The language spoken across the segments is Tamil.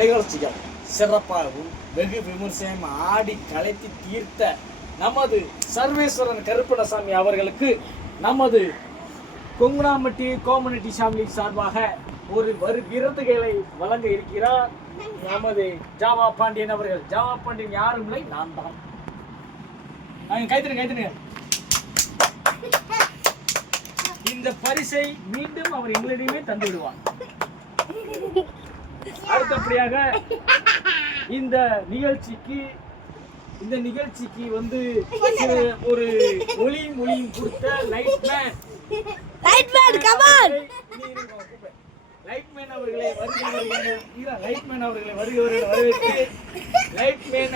நிகழ்ச்சிகள் சிறப்பாகவும் வெகு விமர்சனம் ஆடி கலைத்து தீர்த்த நமது சர்வேஸ்வரன் கருப்பணசாமி அவர்களுக்கு நமது கொங்குனாம்பட்டி கோமனட்டி ஃபேமிலி சார்பாக ஒரு விருதுகளை வழங்க இருக்கிறார் நமது ஜாவா பாண்டியன் அவர்கள். ஜாவா பாண்டியன் யாரும் இல்லை, நான் தான். கைத்தனுங்க. இந்த பரிசை மீண்டும் அவர் எங்களிடமே தந்து விடுவார். அடுத்தபடியாக இந்த நிகழ்ச்சிக்கு வந்து ஒரு ஒளியும் கொடுத்த லைட்மேன்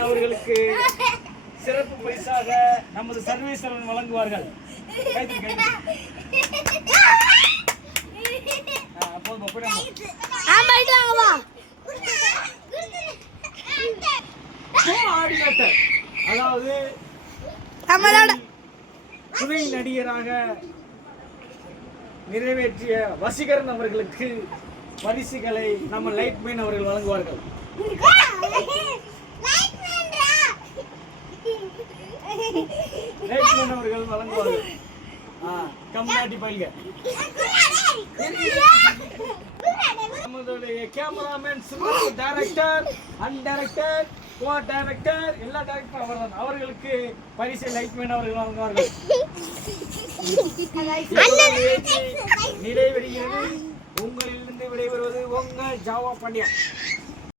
அவர்களுக்கு சிறப்பு பரிசாக நமது சர்வேஸ்வரன் வழங்குவார்கள். அதாவது துணை நடிகராக நிறைவேற்றிய வசீகரன் அவர்களுக்கு பரிசுகளை நம்ம லைட்மேன் அவர்கள் வழங்குவார்கள். லைட்மேன் அவர்கள் வழங்குவார்கள். கம்யூனிட்டி பைல்க நம்மளுடைய cameraman, director, and director, co director, எல்லா டைரக்டரும் அவர்தான். அவர்களுக்கு பரிசை லைட்மேன் அவர்கள் வழங்குவார்கள். நிறைவேறுகிறது. உங்களிலிருந்து விடைபெறுவது உங்கள் ஜாவா பாண்டியன்.